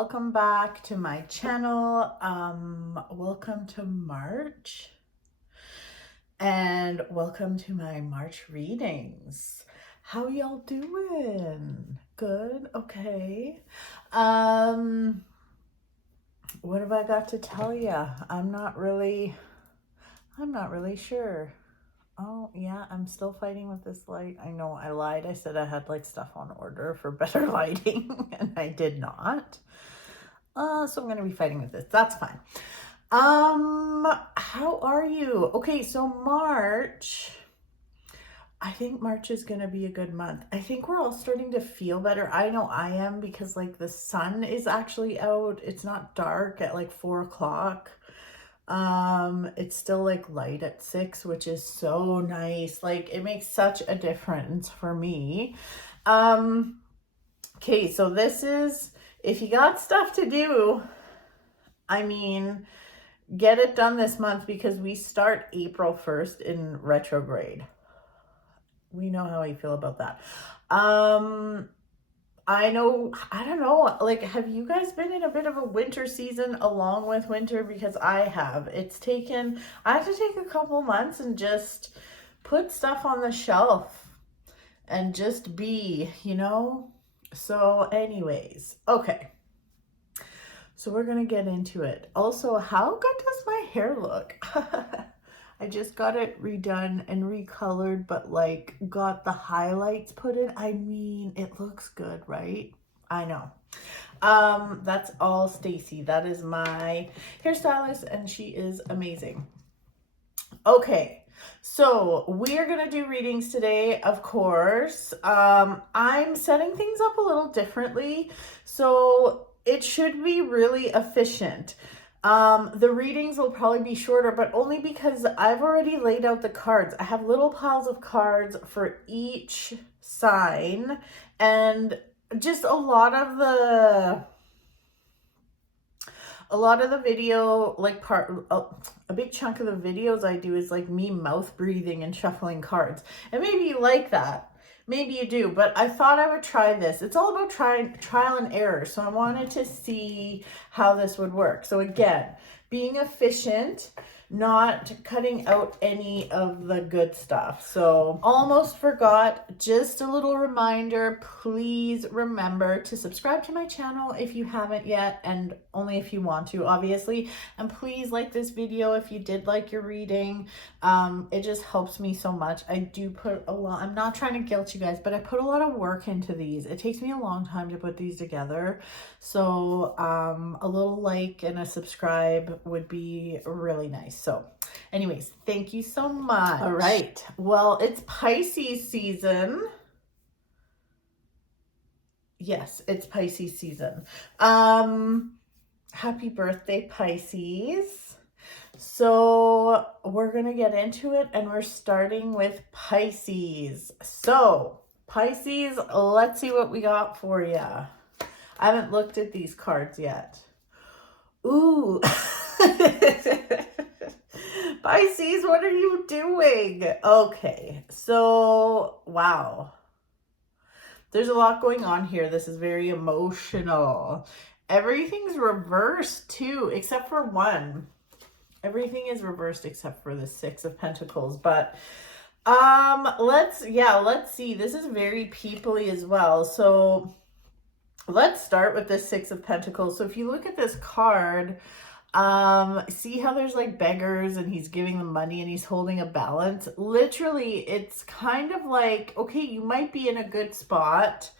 welcome back to my channel. Welcome to March and welcome to my March readings. How y'all doing? Good? Okay. What have I got to tell you? I'm not really sure. Oh, yeah, I'm still fighting with this light. I know I lied. I said I had like stuff on order for better lighting and I did not. So I'm going to be fighting with this. That's fine. How are you? Okay, so March, I think March is going to be a good month. I think we're all starting to feel better. I know I am because like the sun is actually out. It's not dark at like 4 o'clock. It's still like light at 6, which is so nice. Like it makes such a difference for me. Okay, so this is, if you got stuff to do, I mean, get it done this month because we start April 1st in retrograde. We know how I feel about that. I don't know, like, have you guys been in a bit of a winter season along with winter? Because I have. I have to take a couple months and just put stuff on the shelf and just be, you know? So anyways, okay. So we're going to get into it. Also, how good does my hair look? I just got it redone and recolored, but like got the highlights put in. I mean, it looks good, right? I know. That's all Stacy. That is my hairstylist and she is amazing. Okay. So we're going to do readings today, of course. I'm setting things up a little differently, so it should be really efficient. The readings will probably be shorter, but only because I've already laid out the cards. I have little piles of cards for each sign, and just a lot of the video, like a big chunk of the videos I do is like me mouth breathing and shuffling cards. And maybe you like that. Maybe you do, but I thought I would try this. It's all about trial and error. So I wanted to see how this would work. So again, being efficient, not cutting out any of the good stuff. So almost forgot, just a little reminder, please remember to subscribe to my channel if you haven't yet, and only if you want to, obviously. And please like this video if you did like your reading. It just helps me so much. I do put a lot, I'm not trying to guilt you guys, but I put a lot of work into these. It takes me a long time to put these together. So a little like and a subscribe would be really nice. So anyways, thank you so much. All right. Well, it's Pisces season. Yes, it's Pisces season. Happy birthday, Pisces. So we're going to get into it and we're starting with Pisces. So Pisces, let's see what we got for you. I haven't looked at these cards yet. Ooh. Pisces, what are you doing? Okay, so, wow. There's a lot going on here. This is very emotional. Everything's reversed too, except for one. Everything is reversed except for the 6 of Pentacles. But let's see. This is very peoply as well. So let's start with the 6 of Pentacles. So if you look at this card, see how there's like beggars and he's giving them money and he's holding a balance. Literally, it's kind of like, okay, you might be in a good spot.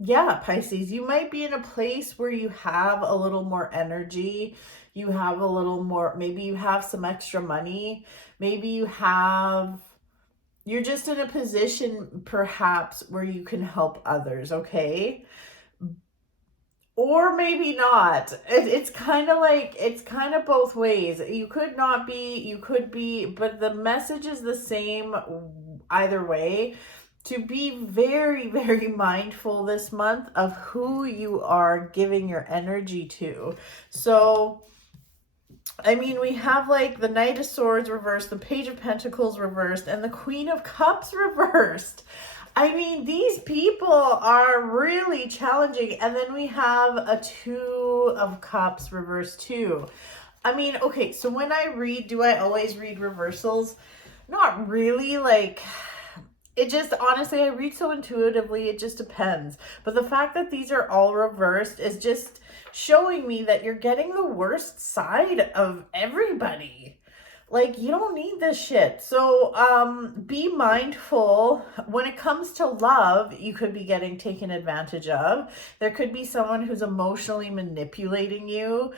Yeah, Pisces, you might be in a place where you have a little more energy. You have a little more, maybe you have some extra money. Maybe you're just in a position perhaps where you can help others, okay? Or maybe not. It's kind of both ways. You could not be, you could be, but the message is the same either way. To be very, very mindful this month of who you are giving your energy to. So, I mean, we have like the Knight of Swords reversed, the Page of Pentacles reversed, and the Queen of Cups reversed. I mean, these people are really challenging. And then we have a Two of Cups reversed too. I mean, okay, so when I read, do I always read reversals? Not really. Like, it just, honestly, I read so intuitively, it just depends. But the fact that these are all reversed is just showing me that you're getting the worst side of everybody. Like, you don't need this shit. So, be mindful when it comes to love. You could be getting taken advantage of. There could be someone who's emotionally manipulating you.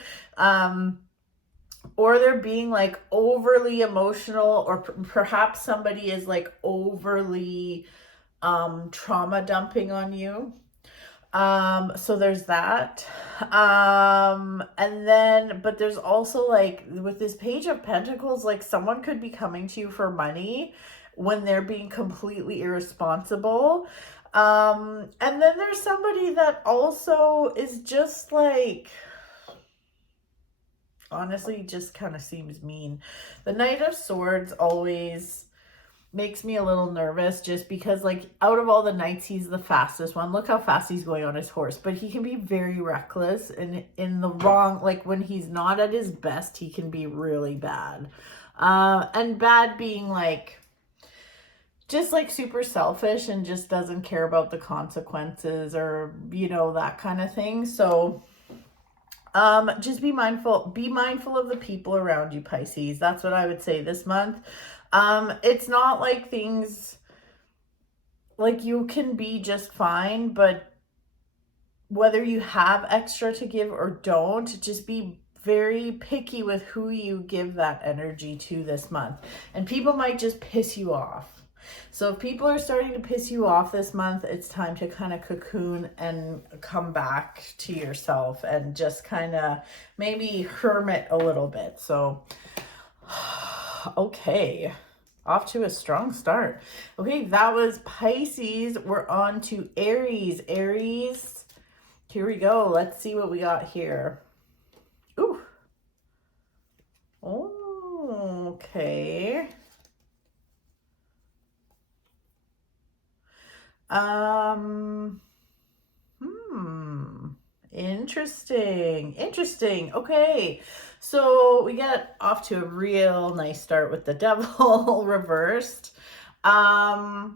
Or they're being like overly emotional, or perhaps somebody is like overly trauma dumping on you. So there's that. And then, but there's also like with this Page of Pentacles, like someone could be coming to you for money when they're being completely irresponsible. And then there's somebody that also is just like, honestly, just kind of seems mean. The Knight of Swords always makes me a little nervous, just because like out of all the knights, he's the fastest one. Look how fast he's going on his horse, but he can be very reckless, and in the wrong, like when he's not at his best, he can be really bad. And bad being like just like super selfish and just doesn't care about the consequences, or you know, that kind of thing. So just be mindful of the people around you, Pisces. That's what I would say this month. It's not like things, like you can be just fine, but whether you have extra to give or don't, just be very picky with who you give that energy to this month. And people might just piss you off. So if people are starting to piss you off this month, it's time to kind of cocoon and come back to yourself and just kind of maybe hermit a little bit. So, okay, off to a strong start. Okay, that was Pisces. We're on to Aries. Aries, here we go. Let's see what we got here. Ooh. Oh, okay. Interesting. Okay. So we get off to a real nice start with the Devil reversed. But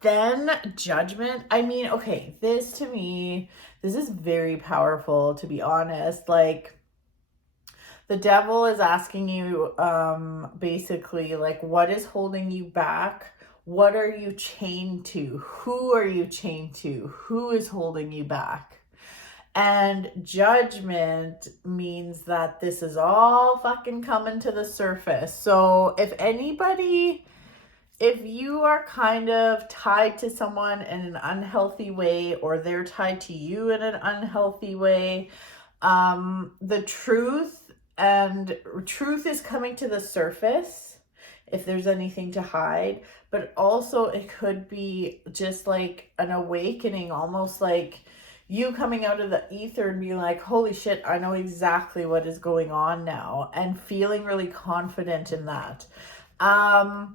then Judgment. I mean, okay, this to me, this is very powerful, to be honest. Like, the Devil is asking you, basically, like, what is holding you back? What are you chained to? Who are you chained to? Who is holding you back? And Judgment means that this is all fucking coming to the surface. So if anybody, if you are kind of tied to someone in an unhealthy way, or they're tied to you in an unhealthy way, the truth is coming to the surface if there's anything to hide. But also it could be just like an awakening, almost like you coming out of the ether and being like, holy shit, I know exactly what is going on now, and feeling really confident in that. I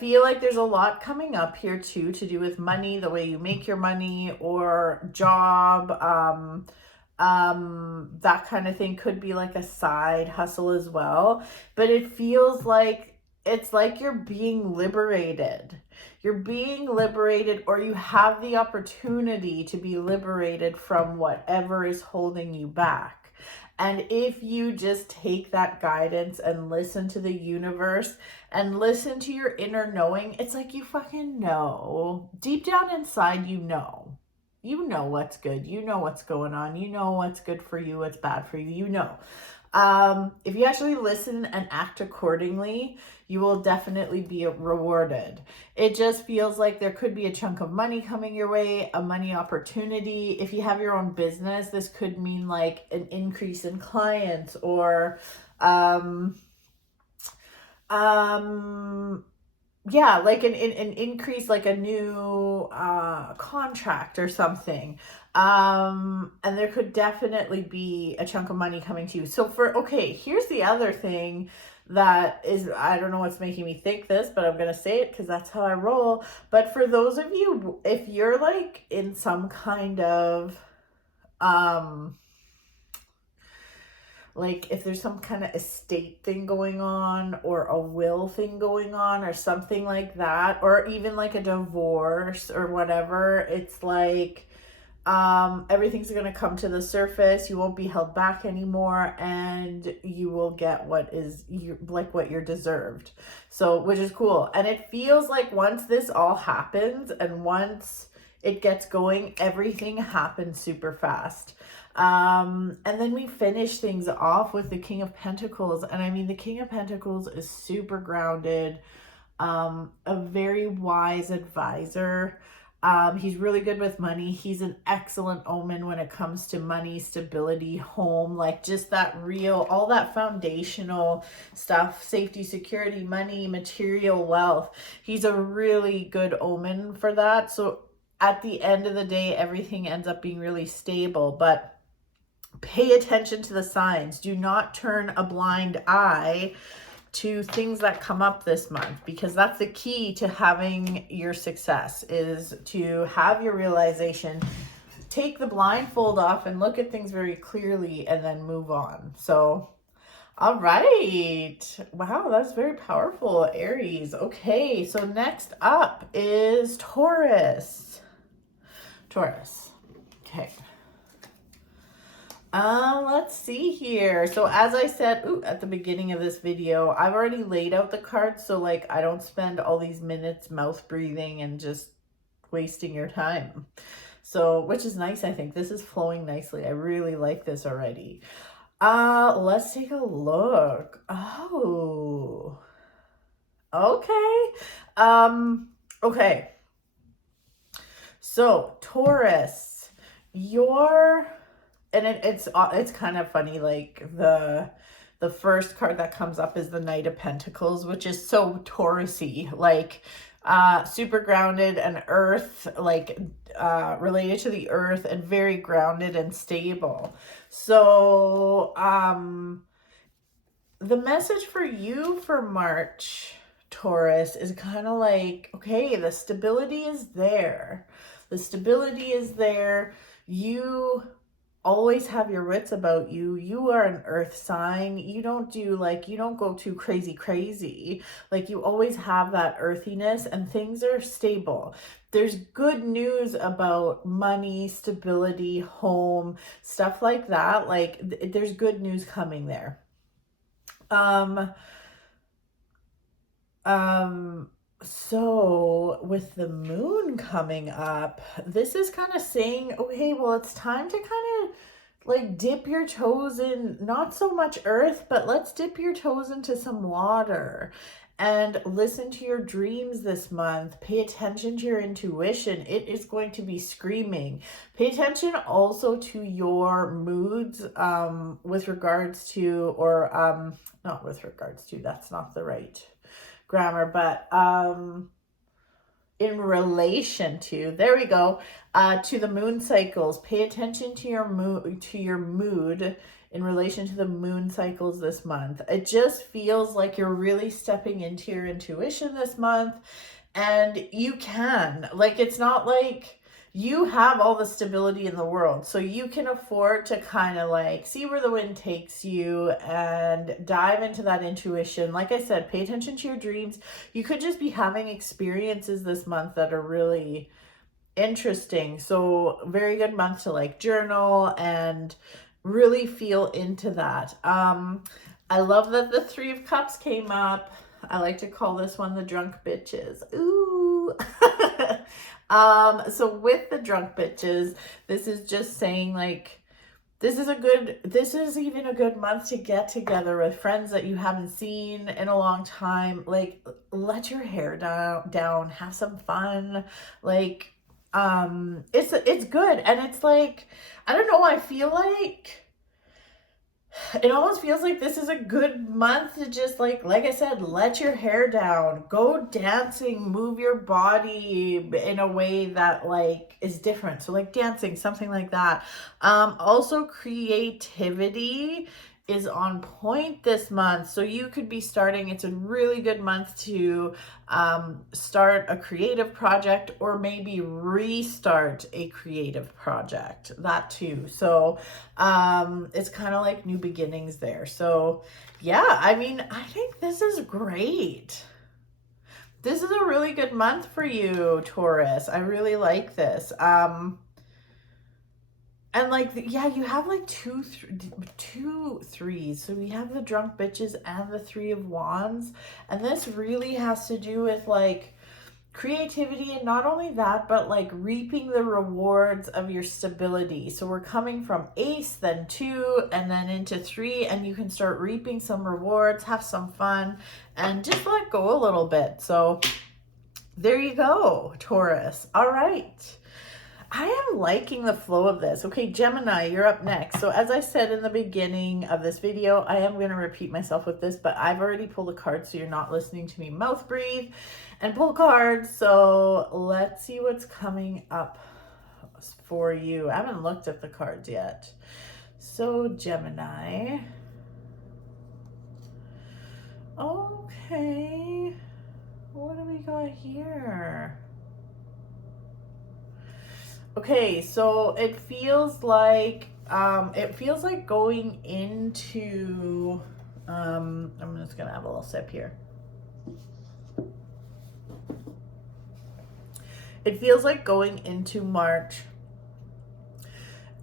feel like there's a lot coming up here too, to do with money, the way you make your money, or job, that kind of thing. Could be like a side hustle as well, but it feels like it's like you're being liberated. You're being liberated, or you have the opportunity to be liberated from whatever is holding you back. And if you just take that guidance and listen to the universe and listen to your inner knowing, it's like you fucking know. Deep down inside, you know. You know what's good. You know what's going on. You know what's good for you, what's bad for you. You know. If you actually listen and act accordingly, you will definitely be rewarded. It just feels like there could be a chunk of money coming your way, a money opportunity. If you have your own business, this could mean like an increase in clients, or yeah, like an increase, like a new contract or something. And there could definitely be a chunk of money coming to you. So okay, here's the other thing that is, I don't know what's making me think this, but I'm gonna say it because that's how I roll. But for those of you, if you're like in some kind of um like if there's some kind of estate thing going on or a will thing going on or something like that, or even like a divorce or whatever, it's like everything's going to come to the surface. You won't be held back anymore, and you will get what is like what you're deserved. So, which is cool. And it feels like once this all happens and once it gets going, everything happens super fast. And then we finish things off with the King of Pentacles. And I mean, the King of Pentacles is super grounded, a very wise advisor. He's really good with money. He's an excellent omen when it comes to money, stability, home, like just that real, all that foundational stuff, safety, security, money, material wealth. He's a really good omen for that. So at the end of the day, everything ends up being really stable, but pay attention to the signs. Do not turn a blind eye to things that come up this month, because that's the key to having your success, is to have your realization, take the blindfold off and look at things very clearly and then move on. So, all right. Wow, that's very powerful, Aries. Okay, so next up is Taurus. Taurus. Okay. Let's see here. So as I said, at the beginning of this video, I've already laid out the cards. So like, I don't spend all these minutes mouth breathing and just wasting your time. So, which is nice. I think this is flowing nicely. I really like this already. Let's take a look. Oh, okay. Okay. So Taurus, and it's kind of funny, like the first card that comes up is the Knight of Pentacles, which is so Taurus-y, like super grounded and earth, like related to the earth, and very grounded and stable. So the message for you for March, Taurus, is kind of like, okay, the stability is there. The stability is there. You always have your wits about you. You are an earth sign. You don't go too crazy. Like, you always have that earthiness, and things are stable. There's good news about money, stability, home, stuff like that. Like, there's good news coming there. So with the moon coming up, this is kind of saying, okay, well, it's time to kind of like dip your toes in, not so much earth, but let's dip your toes into some water and listen to your dreams this month. Pay attention to your intuition. It is going to be screaming. Pay attention also to your moods, with regards to, or not with regards to, that's not the right grammar, but in relation to, there we go, to the moon cycles. Pay attention to your mood in relation to the moon cycles this month. It just feels like you're really stepping into your intuition this month, and you can, like, it's not like you have all the stability in the world, so you can afford to kind of like see where the wind takes you and dive into that intuition. Like I said, pay attention to your dreams. You could just be having experiences this month that are really interesting. So very good month to like journal and really feel into that. I love that the Three of Cups came up. I like to call this one the drunk bitches. Ooh. So with the drunk bitches, this is just saying like, this is even a good month to get together with friends that you haven't seen in a long time. Like, let your hair down, have some fun. Like, it's good. And it's like, I don't know, I feel like it almost feels like this is a good month to just like I said, let your hair down, go dancing, move your body in a way that like is different. So like dancing, something like that. Also creativity is on point this month. So you could be starting, it's a really good month to start a creative project or maybe restart a creative project, that too. So it's kind of like new beginnings there. So yeah, I mean, I think this is great. This is a really good month for you, Taurus. I really like this. And like, yeah, you have like two threes. So we have the drunk bitches and the 3 of Wands. And this really has to do with like creativity, and not only that, but like reaping the rewards of your stability. So we're coming from Ace, then 2, and then into 3, and you can start reaping some rewards, have some fun, and just let go a little bit. So there you go, Taurus. All right. I am liking the flow of this. Okay, Gemini, you're up next. So as I said in the beginning of this video, I am going to repeat myself with this, but I've already pulled a card, so you're not listening to me mouth breathe and pull cards. So let's see what's coming up for you. I haven't looked at the cards yet. So Gemini. Okay. What do we got here? Okay, so it feels like going into I'm just gonna have a little sip here. It feels like going into March.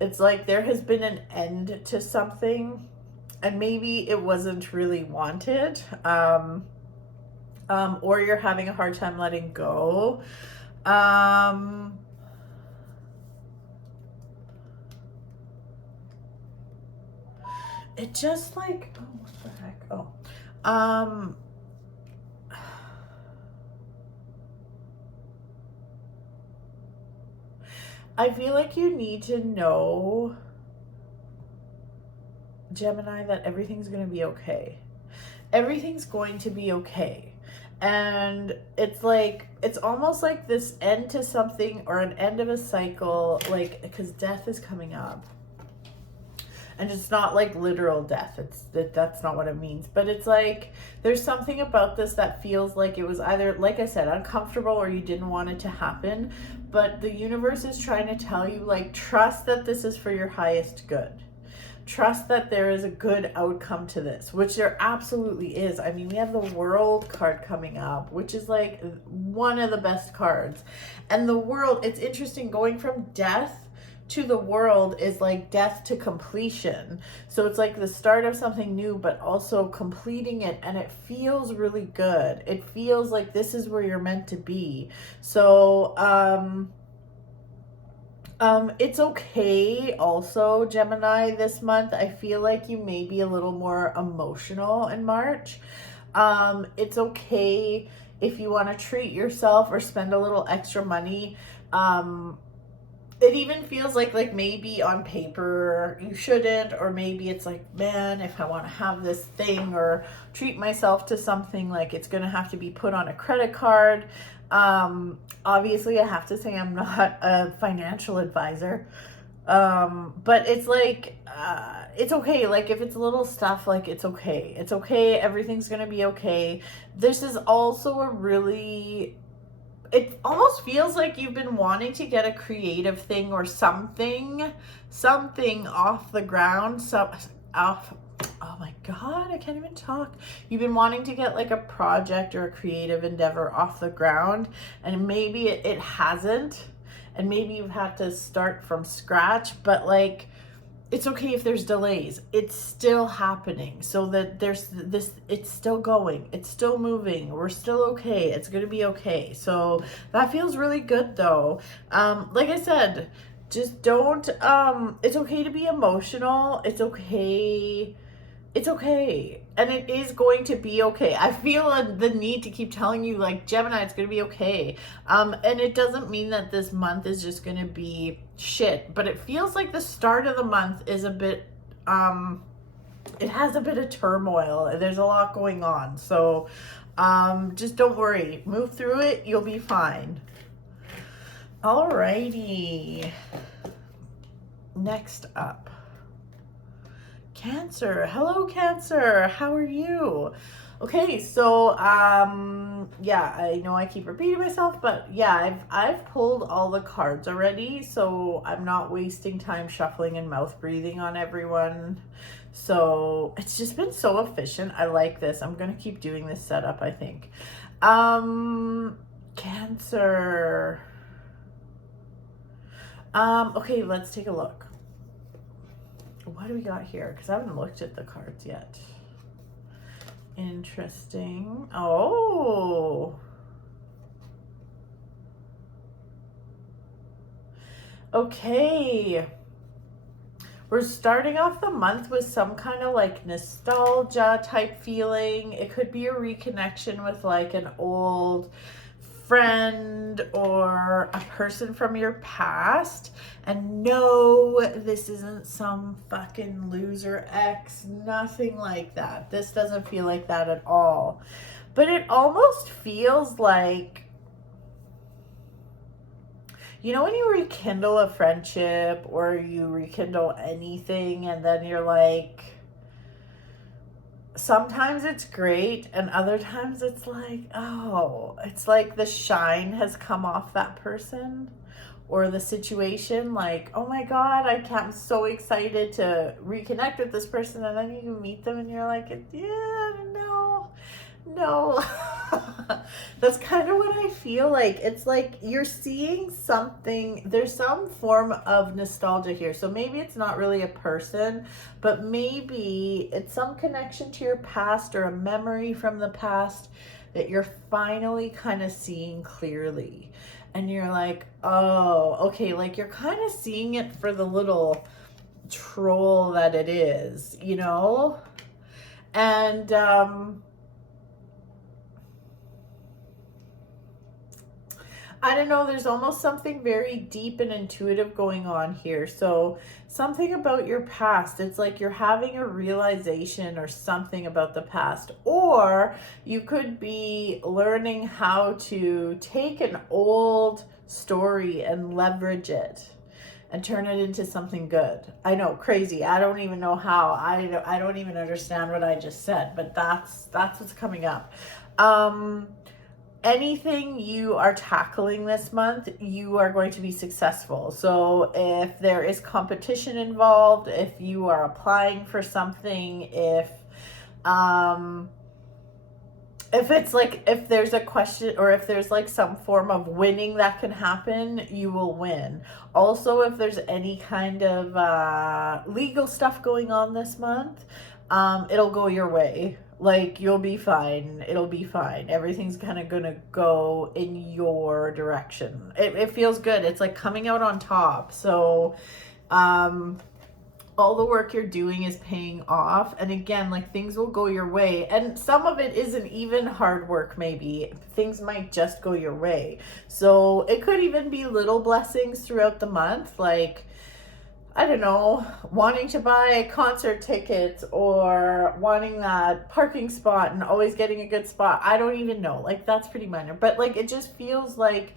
It's like there has been an end to something, and maybe it wasn't really wanted, or you're having a hard time letting go. It just like, oh, what the heck? Oh, I feel like you need to know, Gemini, that everything's going to be okay. Everything's going to be okay. And it's like, it's almost like this end to something or an end of a cycle, like, because death is coming up. And it's not like literal death. That's not what it means. But it's like there's something about this that feels like it was either, like I said, uncomfortable, or you didn't want it to happen. But the universe is trying to tell you, like, trust that this is for your highest good. Trust that there is a good outcome to this, which there absolutely is. I mean, we have the World card coming up, which is like one of the best cards. And the World, it's interesting, going from death to the World is like death to completion. So it's like the start of something new, but also completing it, and it feels really good. It feels like this is where you're meant to be. So it's okay also, Gemini, this month. I feel like you may be a little more emotional in March. It's okay if you want to treat yourself or spend a little extra money. It even feels like maybe on paper you shouldn't, or maybe it's like, man, if I want to have this thing or treat myself to something, like it's going to have to be put on a credit card. Obviously I have to say I'm not a financial advisor. But it's like, it's okay. Like if it's little stuff, like it's okay. It's okay. Everything's going to be okay. This is also a really, it almost feels like you've been wanting to get a creative thing or something off the ground. Oh my God, I can't even talk. You've been wanting to get like a project or a creative endeavor off the ground, and maybe it hasn't, and maybe you've had to start from scratch, but like, it's okay if there's delays. It's still happening. So that there's this, it's still going, it's still moving. We're still okay. It's going to be okay. So that feels really good though. Like I said, just don't, it's okay to be emotional. It's okay. It's okay. And it is going to be okay. I feel the need to keep telling you, like, Gemini, it's going to be okay. And it doesn't mean that this month is just going to be shit, but it feels like the start of the month is a bit, it has a bit of turmoil. There's a lot going on. So just don't worry. Move through it. You'll be fine. Alrighty. Next up. Cancer. Hello, Cancer. How are you? Okay, so yeah, I know I keep repeating myself, but yeah, I've pulled all the cards already, so I'm not wasting time shuffling and mouth breathing on everyone. So it's just been so efficient. I like this. I'm gonna keep doing this setup, I think. Cancer. Okay, let's take a look. What do we got here? Because I haven't looked at the cards yet. Interesting. Oh. Okay. We're starting off the month with some kind of like nostalgia type feeling. It could be a reconnection with like an old friend or a person from your past. And no, this isn't some fucking loser ex, nothing like that. This doesn't feel like that at all. But it almost feels like, you know, when you rekindle a friendship or you rekindle anything and then you're like, sometimes it's great and other times it's like, oh, it's like the shine has come off that person or the situation. Like, oh my God, I'm so excited to reconnect with this person. And then you meet them and you're like, yeah, no. That's kind of what I feel like. It's like you're seeing something, there's some form of nostalgia here. So maybe it's not really a person, but maybe it's some connection to your past or a memory from the past that you're finally kind of seeing clearly. And you're like, oh, okay, like you're kind of seeing it for the little troll that it is, you know? And I don't know, there's almost something very deep and intuitive going on here. So something about your past, it's like you're having a realization or something about the past. Or you could be learning how to take an old story and leverage it and turn it into something good. I know, crazy. I don't even know how. I don't even understand what I just said, but that's what's coming up. Anything you are tackling this month, you are going to be successful. So if there is competition involved, if you are applying for something, if it's like, if there's a question or if there's like some form of winning that can happen, you will win. Also, if there's any kind of legal stuff going on this month, it'll go your way. Like, you'll be fine. It'll be fine. Everything's kind of gonna go in your direction. It feels good. It's like coming out on top. So, all the work you're doing is paying off. And again, like, things will go your way. And some of it isn't even hard work, maybe. Things might just go your way. So it could even be little blessings throughout the month. Like, I don't know, wanting to buy concert tickets or wanting that parking spot and always getting a good spot. I don't even know. Like, that's pretty minor. But like, it just feels like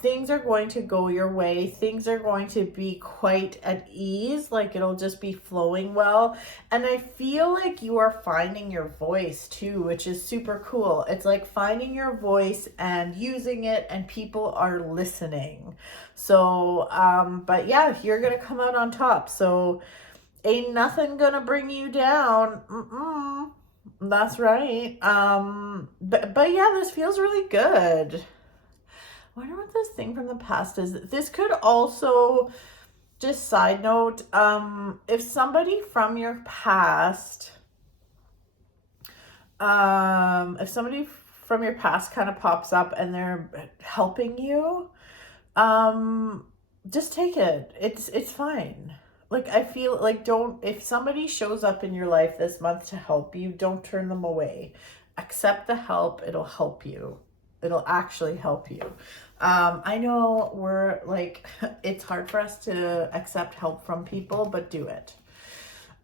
things are going to go your way. Things are going to be quite at ease. Like, it'll just be flowing well. And I feel like you are finding your voice too, which is super cool. It's like finding your voice and using it, and people are listening. So, but yeah, you're going to come out on top. So ain't nothing going to bring you down. That's right. But yeah, this feels really good. I wonder what this thing from the past is. This could also, just side note, if somebody from your past, kind of pops up and they're helping you, just take it. It's fine. Like, I feel like, if somebody shows up in your life this month to help you, don't turn them away. Accept the help. It'll help you. It'll actually help you. I know we're like, it's hard for us to accept help from people, but do it.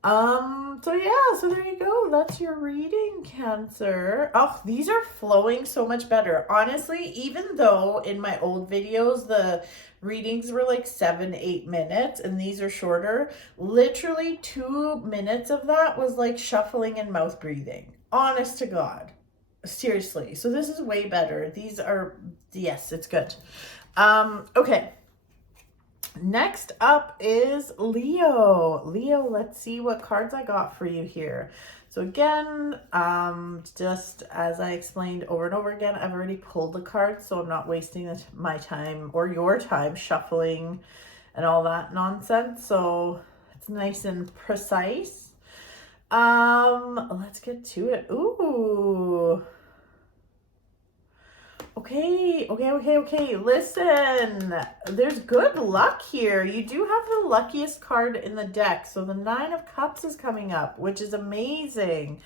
So yeah, so there you go. That's your reading, Cancer. Oh, these are flowing so much better. Honestly, even though in my old videos, the readings were like 7-8 minutes and these are shorter, literally 2 minutes of that was like shuffling and mouth breathing. Honest to God. Seriously. So this is way better. These are, yes, it's good. Okay. Next up is Leo. Leo, let's see what cards I got for you here. So again, just as I explained over and over again, I've already pulled the cards, so I'm not wasting my time or your time shuffling and all that nonsense. So it's nice and precise. Let's get to it. Ooh. Okay. Listen, there's good luck here. You do have the luckiest card in the deck. So the 9 of Cups is coming up, which is amazing.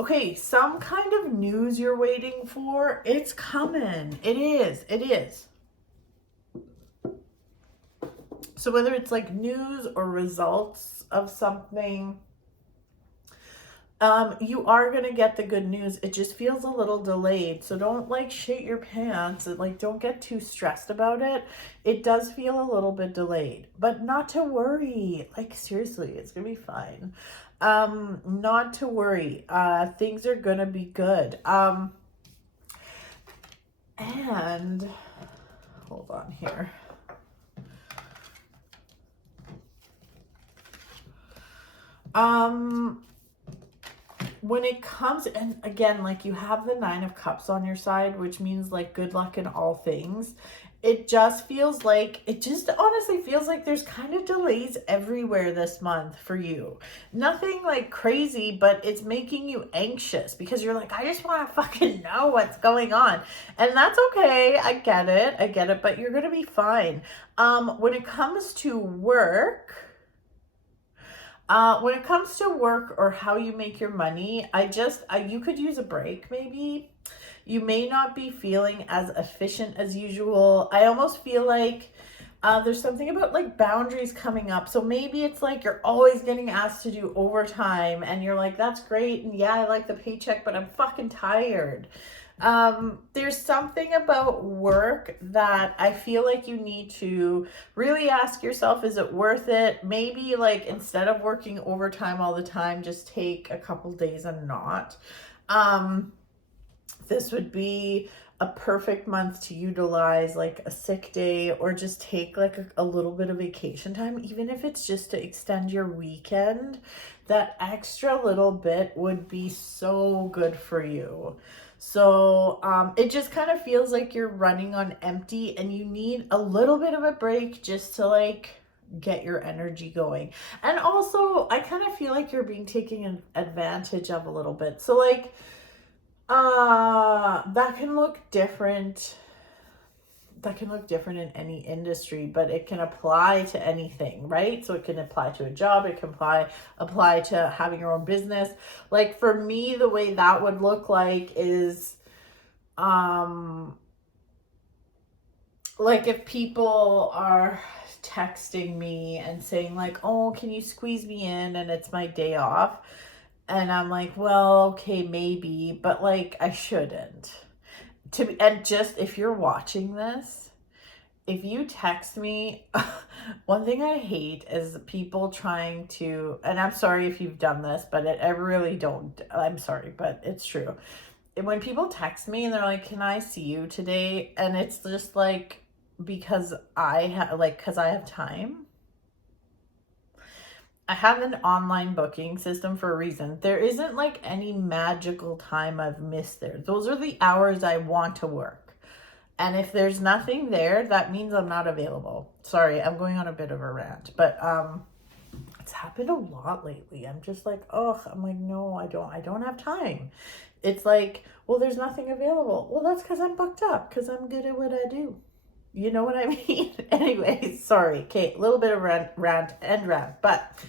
Okay, some kind of news you're waiting for. It's coming. It is. So whether it's like news or results of something, you are going to get the good news. It just feels a little delayed. So don't like shit your pants and like don't get too stressed about it. It does feel a little bit delayed, but not to worry. Like seriously, it's going to be fine. Not to worry. Things are going to be good. And hold on here. When it comes, and again, like you have the 9 of Cups on your side, which means like good luck in all things. It just feels like, it just honestly feels like there's kind of delays everywhere this month for you. Nothing like crazy, but it's making you anxious because you're like, I just want to fucking know what's going on. And that's okay. I get it, but you're going to be fine. When it comes to work, or how you make your money, you could use a break maybe. You may not be feeling as efficient as usual. I almost feel like there's something about like boundaries coming up. So maybe it's like you're always getting asked to do overtime and you're like, that's great. And yeah, I like the paycheck, but I'm fucking tired. There's something about work that I feel like you need to really ask yourself, is it worth it? Maybe like instead of working overtime all the time, just take a couple days and not. This would be a perfect month to utilize like a sick day or just take like a little bit of vacation time, even if it's just to extend your weekend. That extra little bit would be so good for you. So it just kind of feels like you're running on empty and you need a little bit of a break just to like get your energy going. And also I kind of feel like you're being taken advantage of a little bit. So like that can look different. That can look different in any industry, but it can apply to anything, right? So it can apply to a job, it can apply to having your own business. Like for me, the way that would look like is like if people are texting me and saying like, oh, can you squeeze me in, and it's my day off, and I'm like, well, okay, maybe, but like I shouldn't. And just if you're watching this, if you text me, one thing I hate is people trying to, and I'm sorry if you've done this, but I really don't, I'm sorry, but it's true. When people text me and they're like, can I see you today? And it's just like, because I have time. I have an online booking system for a reason. There isn't like any magical time I've missed there. Those are the hours I want to work. And if there's nothing there, that means I'm not available. Sorry, I'm going on a bit of a rant, but it's happened a lot lately. I'm just like, oh, I'm like, no, I don't have time. It's like, well, there's nothing available. Well, that's because I'm booked up, because I'm good at what I do. You know what I mean? Anyway, sorry. Okay, a little bit of rant, but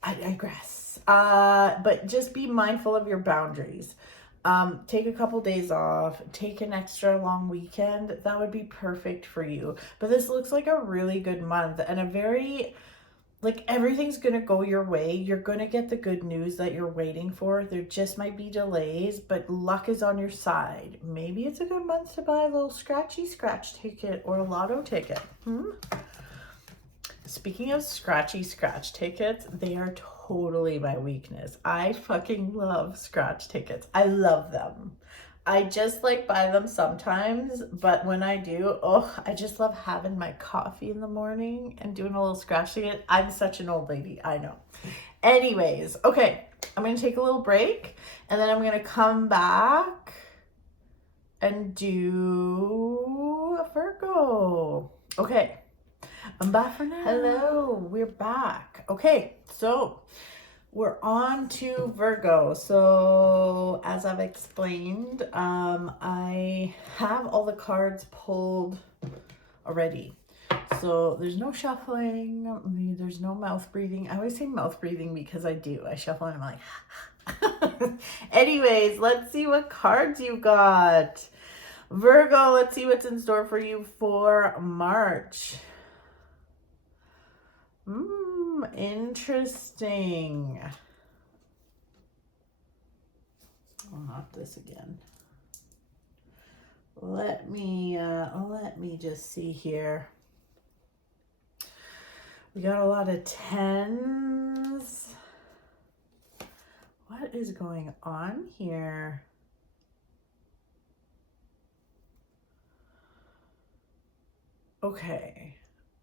I digress. But just be mindful of your boundaries. Take a couple days off, take an extra long weekend. That would be perfect for you. But this looks like a really good month and a very, like, everything's gonna go your way. You're gonna get the good news that you're waiting for. There just might be delays, but luck is on your side. Maybe it's a good month to buy a little scratchy scratch ticket or a lotto ticket. Speaking of scratchy scratch tickets, they are totally my weakness. I fucking love scratch tickets. I love them. I just like buy them sometimes, but when I do, oh, I just love having my coffee in the morning and doing a little scratch ticket. I'm such an old lady, I know. Anyways, okay, I'm gonna take a little break and then I'm gonna come back and do Virgo. Okay. I'm back for now. Hello, we're back. Okay, so we're on to Virgo. So as I've explained, I have all the cards pulled already. So there's no shuffling, there's no mouth breathing. I always say mouth breathing because I do. I shuffle and I'm like, anyways, let's see what cards you got. Virgo, let's see what's in store for you for March. Interesting. Oh, not this again. Let me just see here. We got a lot of tens. What is going on here? Okay.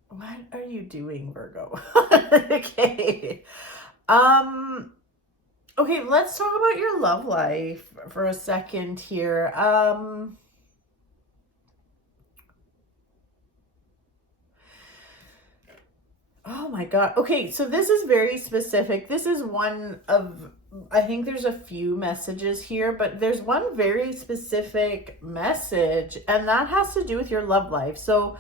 What are you doing, Virgo? Okay. Okay, let's talk about your love life for a second here. Oh my God. Okay, so this is very specific. This is one of, I think there's a few messages here, but there's one very specific message, and that has to do with your love life. So,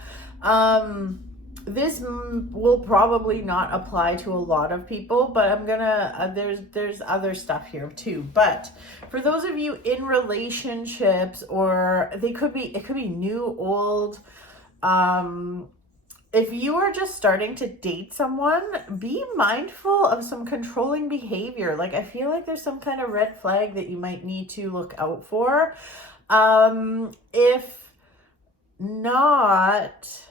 this will probably not apply to a lot of people, but I'm gonna, there's other stuff here too. But for those of you in relationships, or it could be new, old, if you are just starting to date someone, be mindful of some controlling behavior. Like, I feel like there's some kind of red flag that you might need to look out for. If not,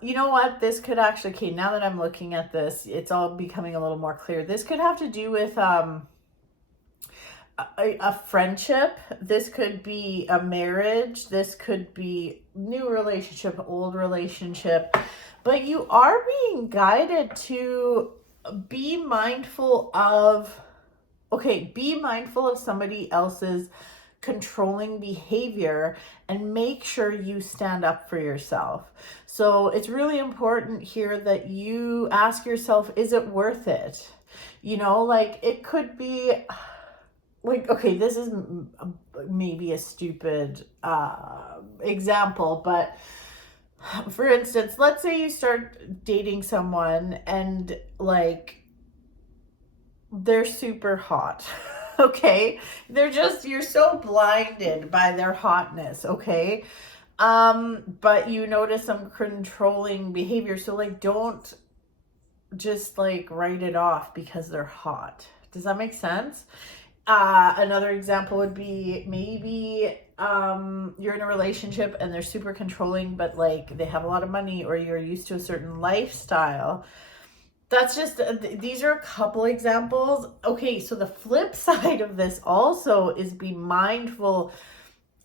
you know what, this could actually, okay, now that I'm looking at this, it's all becoming a little more clear. This could have to do with a friendship. This could be a marriage. This could be new relationship, old relationship, but you are being guided to be mindful of, be mindful of somebody else's controlling behavior and make sure you stand up for yourself. So it's really important here that you ask yourself, is it worth it? You know, like, it could be like, okay, this is maybe a stupid example, but for instance, let's say you start dating someone and like they're super hot. Okay, you're so blinded by their hotness. Okay, but you notice some controlling behavior, so like, don't just like write it off because they're hot. Does that make sense? Another example would be maybe you're in a relationship and they're super controlling, but like they have a lot of money, or you're used to a certain lifestyle. That's just, these are a couple examples. Okay, so the flip side of this also is be mindful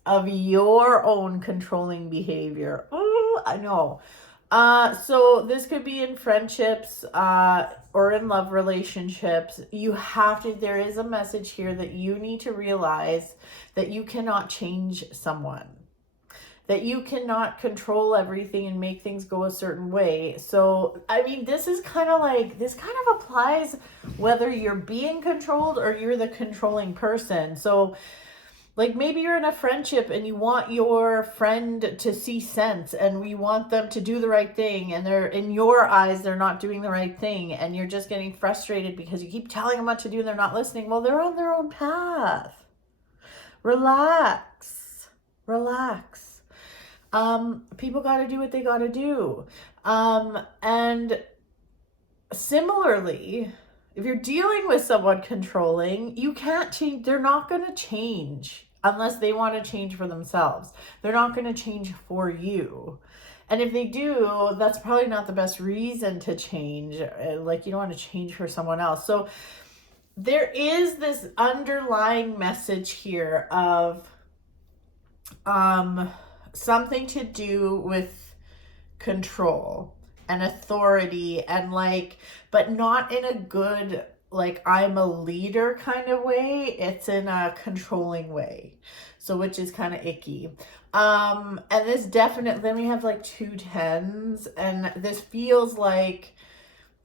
of your own controlling behavior. Oh, I know. So this could be in friendships, or in love relationships. There is a message here that you need to realize that you cannot change someone, that you cannot control everything and make things go a certain way. So, I mean, this kind of applies whether you're being controlled or you're the controlling person. So, like, maybe you're in a friendship and you want your friend to see sense and we want them to do the right thing, and they're, in your eyes, they're not doing the right thing, and you're just getting frustrated because you keep telling them what to do and they're not listening. Well, they're on their own path. Relax. Relax. People got to do what they got to do. And similarly, if you're dealing with someone controlling, you can't change. They're not going to change unless they want to change for themselves. They're not going to change for you. And if they do, that's probably not the best reason to change. Like, you don't want to change for someone else. So there is this underlying message here of something to do with control and authority, and like, but not in a good, like, I'm a leader kind of way. It's in a controlling way. So, which is kind of icky. And this definitely, then we have like 2 10s, and this feels like,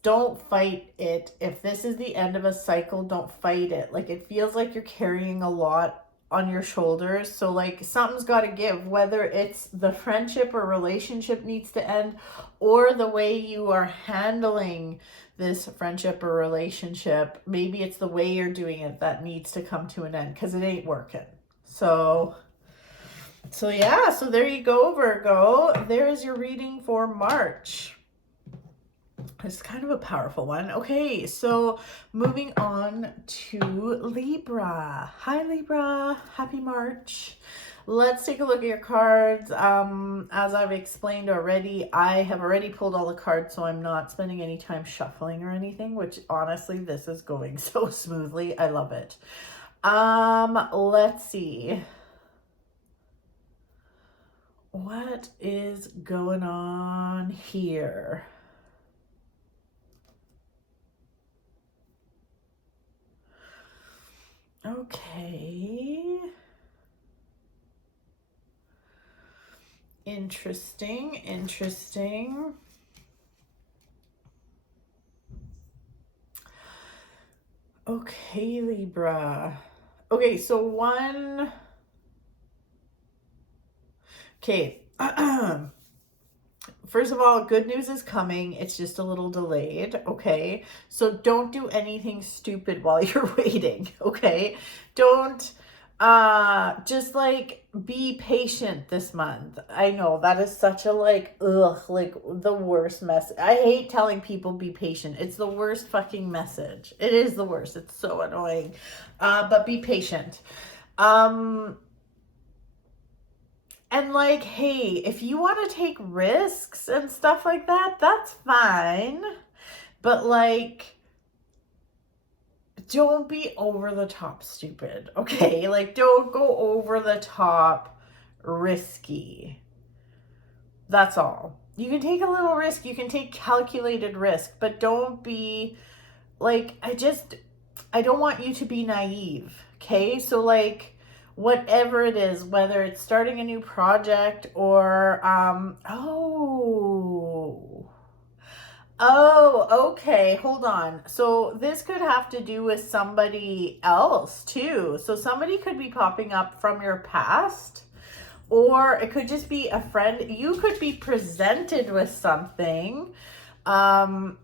don't fight it. If this is the end of a cycle, don't fight it. Like, it feels like you're carrying a lot on your shoulders. So like, something's got to give, whether it's the friendship or relationship needs to end, or the way you are handling this friendship or relationship. Maybe it's the way you're doing it that needs to come to an end, because it ain't working. So yeah, so there you go, Virgo. There is your reading for March. It's kind of a powerful one. Okay, so moving on to Libra. Hi, Libra. Happy March. Let's take a look at your cards. As I've explained already, I have already pulled all the cards, so I'm not spending any time shuffling or anything, which honestly, this is going so smoothly. I love it. Let's see. What is going on here? Okay. Interesting. Okay, Libra. Okay, so one... Okay. First of all, good news is coming. It's just a little delayed, okay? So don't do anything stupid while you're waiting, okay? Don't, just like, be patient this month. I know that is such a like, like the worst message. I hate telling people be patient. It's the worst fucking message. It is the worst. It's so annoying. But be patient. And like, hey, if you want to take risks and stuff like that, that's fine. But like, don't be over the top stupid, okay? Like, don't go over the top risky. That's all. You can take a little risk. You can take calculated risk, but don't be like, I don't want you to be naive, okay? So like, whatever it is, whether it's starting a new project or, okay, hold on. So this could have to do with somebody else too. So somebody could be popping up from your past, or it could just be a friend. You could be presented with something,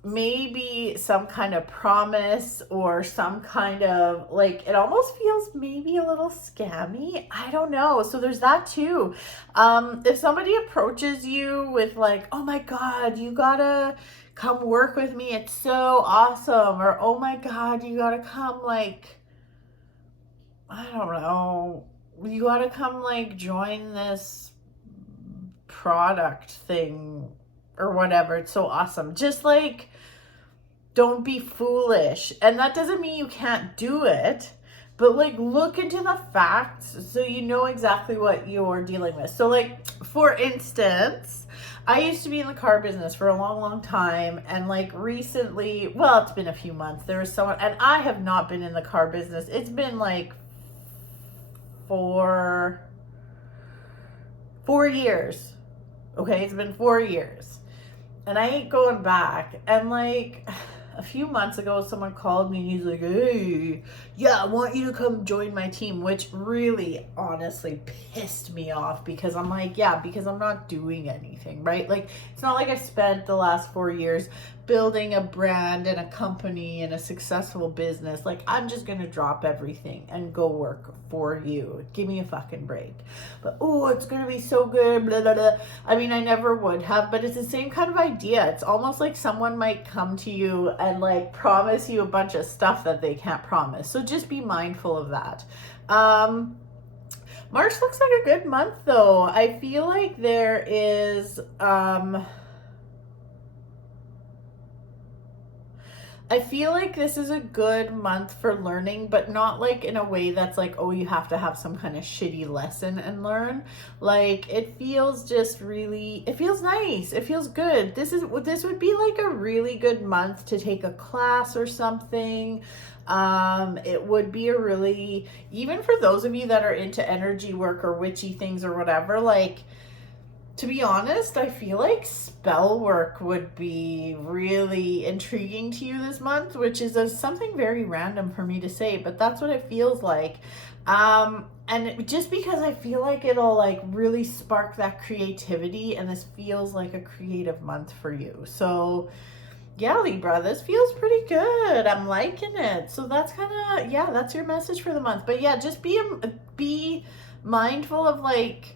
maybe some kind of promise or some kind of, like, it almost feels maybe a little scammy. I don't know. So there's that too. If somebody approaches you with like, oh my God, you gotta come work with me, it's so awesome. Or, oh my God, you gotta come, like, I don't know, you gotta come like join this product thing or whatever. It's so awesome. Just like, don't be foolish. And that doesn't mean you can't do it, but like, look into the facts so you know exactly what you're dealing with. So like, for instance, I used to be in the car business for a long time, and like recently, well, it's been a few months, there was someone, and I have not been in the car business. It's been like 4 years. Okay, it's been 4 years. And I ain't going back. And like, a few months ago, someone called me and he's like, hey, yeah, I want you to come join my team, which really honestly pissed me off, because I'm like, yeah, because I'm not doing anything, right? Like, it's not like I spent the last 4 years building a brand and a company and a successful business, like I'm just gonna drop everything and go work for you. Give me a fucking break. But oh, it's gonna be so good, blah, blah, blah. I mean, I never would have, but it's the same kind of idea. It's almost like someone might come to you and like promise you a bunch of stuff that they can't promise. So just be mindful of that. March looks like a good month though. I feel like there is I feel like this is a good month for learning, but not like in a way that's like, oh, you have to have some kind of shitty lesson and learn. Like, it feels just really, it feels nice. It feels good. This would be like a really good month to take a class or something. It would be a really, even for those of you that are into energy work or witchy things or whatever, like, to be honest, I feel like spell work would be really intriguing to you this month, which is something very random for me to say, but that's what it feels like. Just because I feel like it'll like really spark that creativity, and this feels like a creative month for you. So yeah, Libra, this feels pretty good. I'm liking it. So that's kind of, yeah, that's your message for the month. But yeah, just be mindful of like,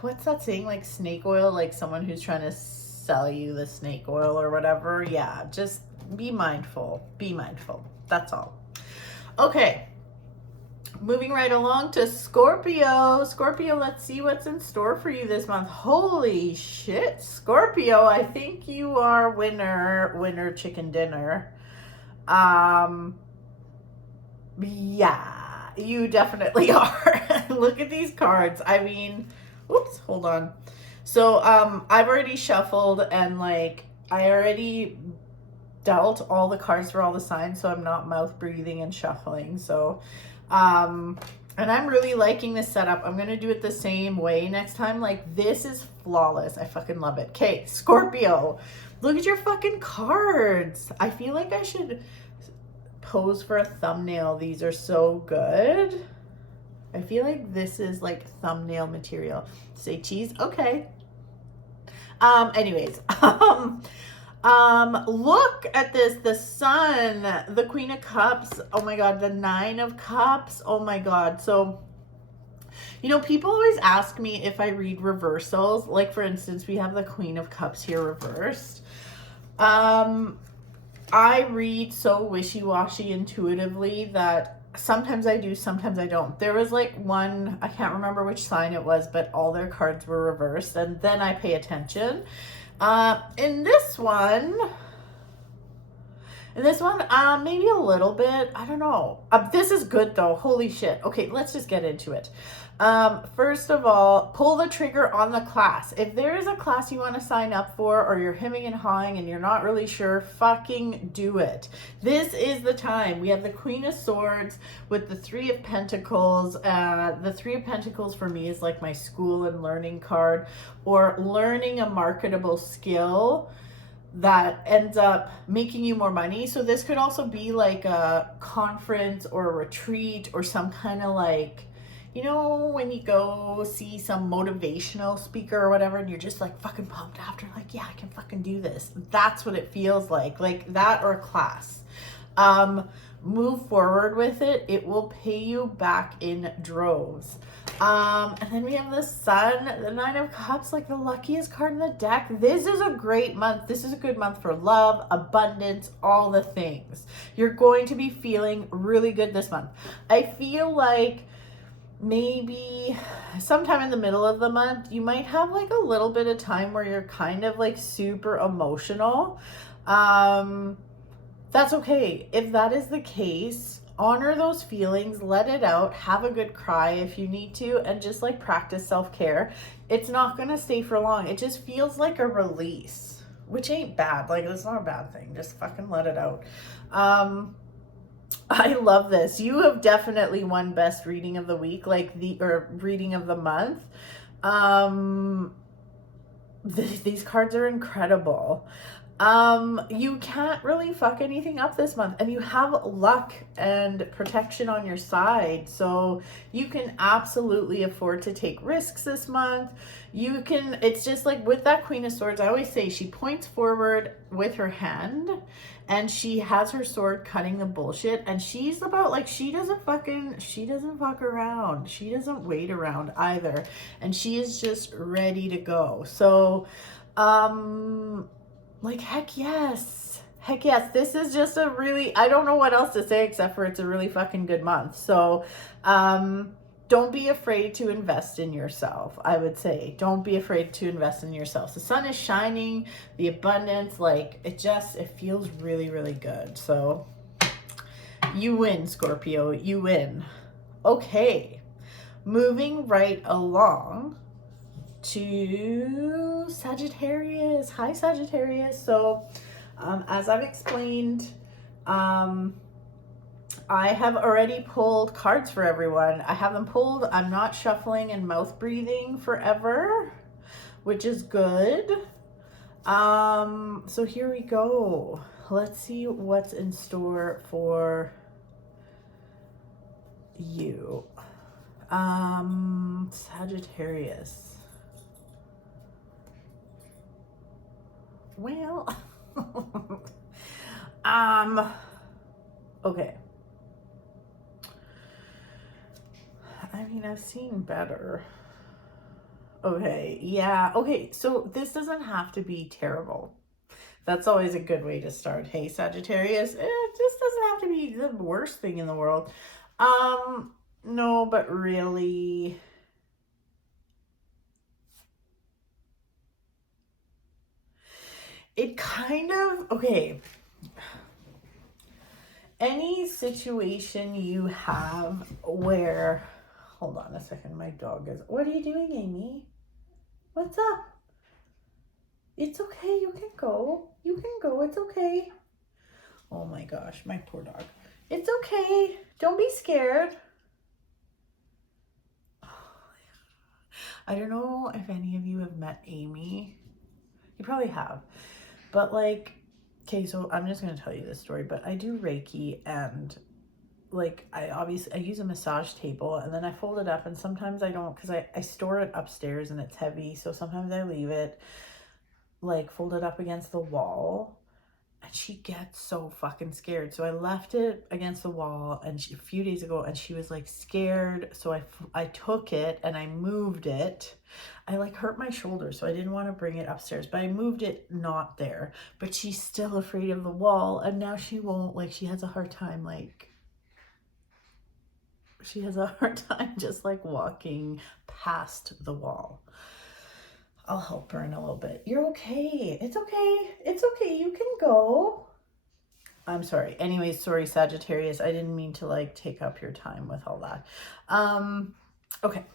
what's that saying, like snake oil, like someone who's trying to sell you the snake oil or whatever. Yeah, just be mindful. Be mindful. That's all. Okay. Moving right along to Scorpio. Scorpio, let's see what's in store for you this month. Holy shit, Scorpio, I think you are winner chicken dinner. Yeah, you definitely are. Look at these cards. I mean, oops, hold on. So I've already shuffled and like I already dealt all the cards for all the signs, so I'm not mouth breathing and shuffling. So and I'm really liking this setup. I'm gonna do it the same way next time. Like, this is flawless. I fucking love it. Okay, Scorpio, look at your fucking cards. I feel like I should pose for a thumbnail. These are so good. I feel like this is like thumbnail material. Say cheese. Okay. Anyways, look at this, the Sun, the Queen of Cups. Oh my God, the Nine of Cups. Oh my God. So, you know, people always ask me if I read reversals. Like, for instance, we have the Queen of Cups here reversed. I read so wishy-washy intuitively that sometimes I do, sometimes I don't. There was like one, I can't remember which sign it was, but all their cards were reversed, and then I pay attention. In this one, maybe a little bit. I don't know. This is good though. Holy shit. Okay, let's just get into it. First of all, pull the trigger on the class. If there is a class you want to sign up for, or you're hemming and hawing and you're not really sure, fucking do it. This is the time. We have the Queen of Swords with the Three of Pentacles. The Three of Pentacles for me is like my school and learning card, or learning a marketable skill that ends up making you more money. So this could also be like a conference or a retreat or some kind of like, you know, when you go see some motivational speaker or whatever, and you're just like fucking pumped after, like, yeah, I can fucking do this. That's what it feels like that, or a class. Move forward with it. It will pay you back in droves. And then we have the Sun, the Nine of Cups, like the luckiest card in the deck. This is a great month. This is a good month for love, abundance, all the things. You're going to be feeling really good this month. I feel like maybe sometime in the middle of the month, you might have like a little bit of time where you're kind of like super emotional. That's okay. If that is the case, honor those feelings, let it out, have a good cry if you need to, and just like practice self-care. It's not going to stay for long. It just feels like a release, which ain't bad. Like, it's not a bad thing. Just fucking let it out. I love this. You have definitely won best reading of the week, or reading of the month. These cards are incredible. You can't really fuck anything up this month, and you have luck and protection on your side. So you can absolutely afford to take risks this month. You can, it's just like with that Queen of Swords, I always say she points forward with her hand and she has her sword cutting the bullshit, and she's about like, she doesn't fuck around. She doesn't wait around either. And she is just ready to go. So, like, heck yes. Heck yes. This is just a really, I don't know what else to say except for it's a really fucking good month. So, don't be afraid to invest in yourself. I would say, don't be afraid to invest in yourself. The sun is shining, the abundance, like, it feels really, really good. So, you win, Scorpio. You win. Okay. Moving right along to Sagittarius. Hi, Sagittarius. So, as I've explained, I have already pulled cards for everyone. I have them pulled. I'm not shuffling and mouth breathing forever, which is good. So here we go. Let's see what's in store for you. Sagittarius. Well, okay. I mean, I've seen better. Okay, yeah. Okay, so this doesn't have to be terrible. That's always a good way to start. Hey, Sagittarius, it just doesn't have to be the worst thing in the world. No, but really, it kind of, okay. Any situation you have where, hold on a second, my dog is, what are you doing, Amy? What's up? It's okay, you can go. You can go, it's okay. Oh my gosh, my poor dog. It's okay, don't be scared. I don't know if any of you have met Amy. You probably have. But like, okay, so I'm just going to tell you this story, but I do Reiki, and like, I use a massage table, and then I fold it up, and sometimes I don't, because I store it upstairs and it's heavy. So sometimes I leave it like folded up against the wall, and she gets so fucking scared. So I left it against the wall and a few days ago, and she was like scared. So I took it and I moved it. I like hurt my shoulder, so I didn't want to bring it upstairs, but I moved it not there. But she's still afraid of the wall, and now she won't, like, she has a hard time, like, she has a hard time just like walking past the wall. I'll help her in a little bit. You're okay. It's okay. It's okay. You can go. I'm sorry. Anyways, sorry, Sagittarius. I didn't mean to like take up your time with all that. Okay.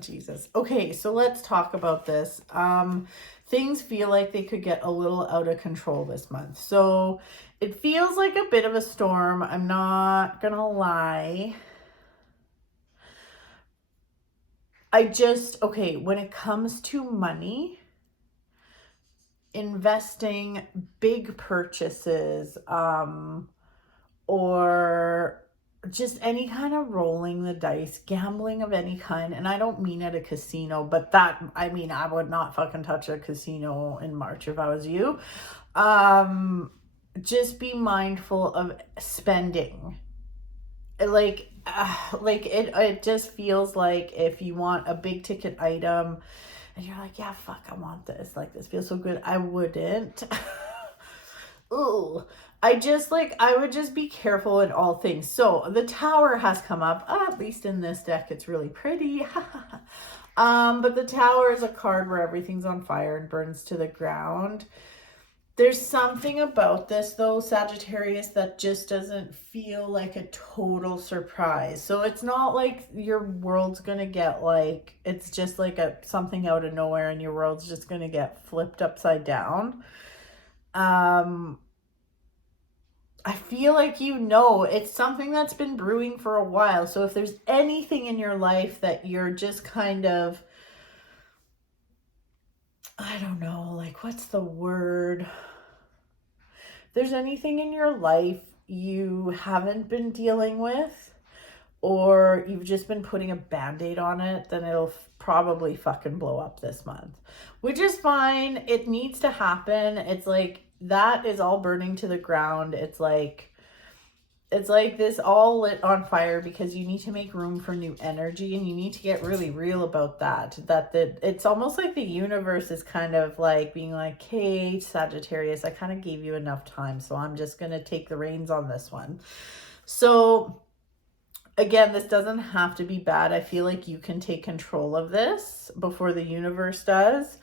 Jesus. Okay, so let's talk about this. Things feel like they could get a little out of control this month. So it feels like a bit of a storm. I'm not gonna lie. Okay, when it comes to money, investing, big purchases, or just any kind of rolling the dice, gambling of any kind, and I don't mean at a casino, but that, I mean, I would not fucking touch a casino in March if I was you. Just be mindful of spending. Like it just feels like if you want a big ticket item and you're like, yeah, fuck, I want this, like, this feels so good, I wouldn't. Ooh, I would just be careful in all things. So the Tower has come up, at least in this deck, it's really pretty. But the Tower is a card where everything's on fire and burns to the ground. There's something about this, though, Sagittarius, that just doesn't feel like a total surprise. So it's not like your world's going to get like, it's just like something out of nowhere and your world's just going to get flipped upside down. I feel like, it's something that's been brewing for a while. So if there's anything in your life that you're just kind of I don't know, like, what's the word? If there's anything in your life you haven't been dealing with, or you've just been putting a band-aid on it, then it'll probably fucking blow up this month, which is fine. It needs to happen. It's like, that is all burning to the ground. It's like this all lit on fire because you need to make room for new energy, and you need to get really real about that. It's almost like the universe is kind of like being like, hey, Sagittarius, I kind of gave you enough time, so I'm just going to take the reins on this one. So again, this doesn't have to be bad. I feel like you can take control of this before the universe does.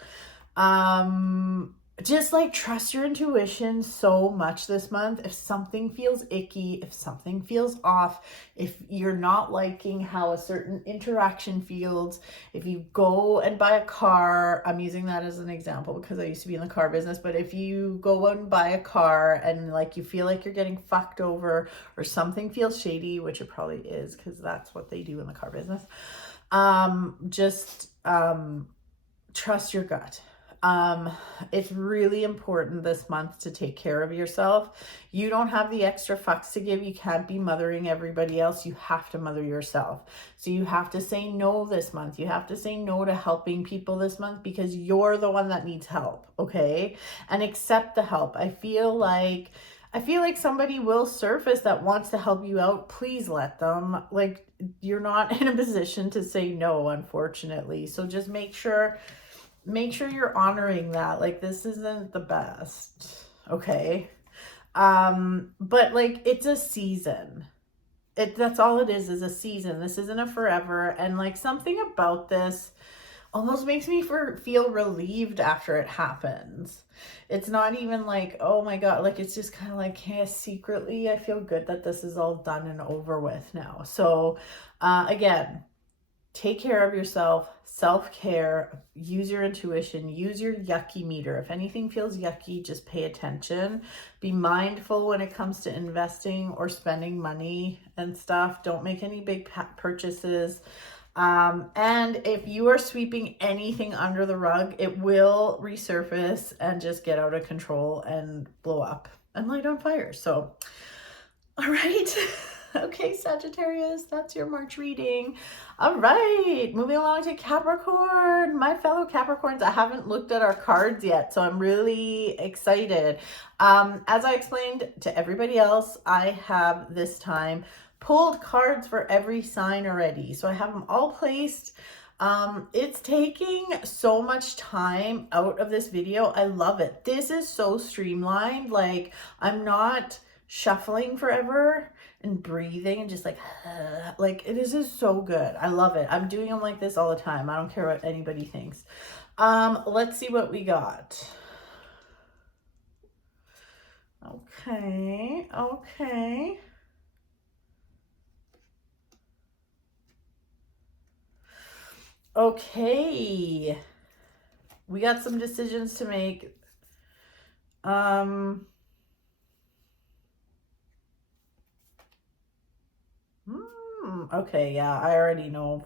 Just like trust your intuition so much this month. If something feels icky, if something feels off, if you're not liking how a certain interaction feels, if you go and buy a car, I'm using that as an example because I used to be in the car business, but if you go and buy a car and like you feel like you're getting fucked over or something feels shady, which it probably is because that's what they do in the car business, just trust your gut. It's really important this month to take care of yourself. You don't have the extra fucks to give. You can't be mothering everybody else. You have to mother yourself. So you have to say no this month. You have to say no to helping people this month because you're the one that needs help, okay? And accept the help. I feel like somebody will surface that wants to help you out. Please let them. Like, you're not in a position to say no, unfortunately. So just make sure you're honoring that. Like, this isn't the best, okay? But like, it's a season. That's all it is a season. This isn't a forever. And like, something about this almost makes me feel relieved after it happens. It's not even like, oh my God, like, it's just kind of like, hey, secretly I feel good that this is all done and over with now. So again, take care of yourself, self-care, use your intuition, use your yucky meter. If anything feels yucky, just pay attention. Be mindful when it comes to investing or spending money and stuff. Don't make any big purchases. And if you are sweeping anything under the rug, it will resurface and just get out of control and blow up and light on fire. So, all right. Okay, Sagittarius, that's your March reading. All right, moving along to Capricorn. My fellow Capricorns, I haven't looked at our cards yet, so I'm really excited. As I explained to everybody else, I have this time pulled cards for every sign already. So I have them all placed. It's taking so much time out of this video. I love it. This is so streamlined. Like, I'm not shuffling forever and breathing and just like it is just so good. I love it. I'm doing them like this all the time. I don't care what anybody thinks. Let's see what we got. Okay. We got some decisions to make. Okay, yeah, I already know.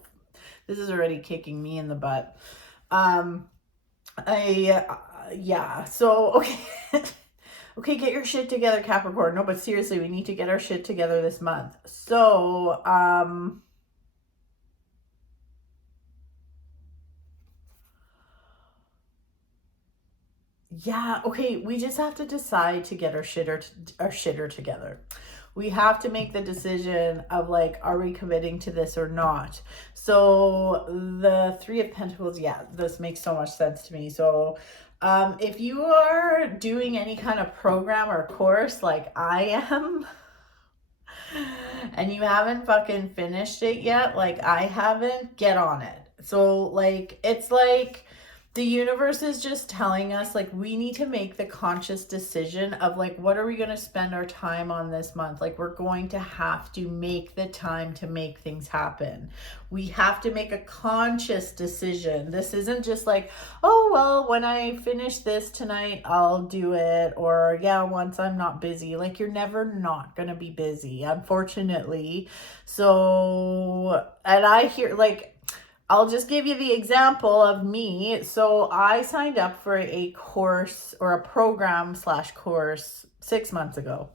This is already kicking me in the butt. Yeah, so, okay. Okay, get your shit together, Capricorn. No, but seriously, we need to get our shit together this month. So, yeah, okay, we just have to decide to get our shitter together. We have to make the decision of like, are we committing to this or not? So the Three of Pentacles, yeah, this makes so much sense to me. So if you are doing any kind of program or course like I am, and you haven't fucking finished it yet, like I haven't, get on it. So like, it's like the universe is just telling us like we need to make the conscious decision of like, what are we going to spend our time on this month? Like, we're going to have to make the time to make things happen. We have to make a conscious decision. This isn't just like, oh, well, when I finish this tonight, I'll do it. Or yeah, once I'm not busy. Like, you're never not going to be busy, unfortunately. So, and I hear like, I'll just give you the example of me. So I signed up for a course or a program / course 6 months ago.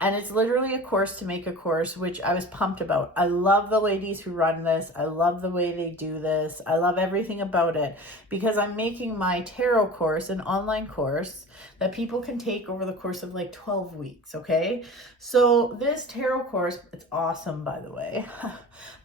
And it's literally a course to make a course, which I was pumped about. I love the ladies who run this. I love the way they do this. I love everything about it because I'm making my tarot course an online course that people can take over the course of like 12 weeks, okay? So this tarot course, it's awesome, by the way.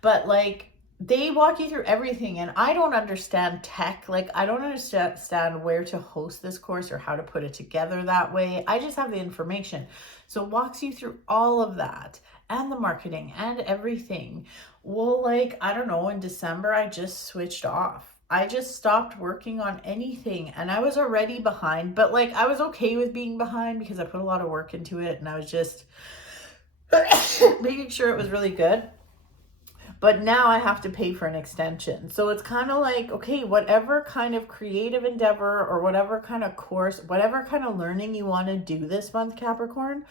But like, they walk you through everything, and I don't understand tech. Like, I don't understand where to host this course or how to put it together that way. I just have the information. So it walks you through all of that and the marketing and everything. Well, like, I don't know, in December, I just switched off. I just stopped working on anything, and I was already behind, but like, I was okay with being behind because I put a lot of work into it, and I was just making sure it was really good. But now I have to pay for an extension. So it's kind of like, okay, whatever kind of creative endeavor or whatever kind of course, whatever kind of learning you want to do this month, Capricorn,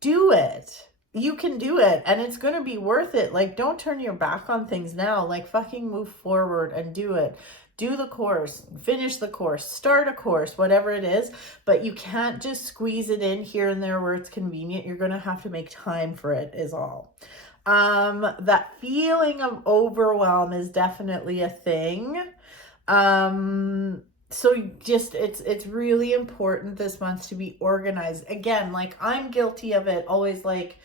do it. You can do it, and it's going to be worth it. Like, don't turn your back on things now. Like, fucking move forward and do it. Do the course, finish the course, start a course, whatever it is, but you can't just squeeze it in here and there where it's convenient. You're going to have to make time for it is all. That feeling of overwhelm is definitely a thing. So just, it's really important this month to be organized. Again, like, I'm guilty of it. Always like,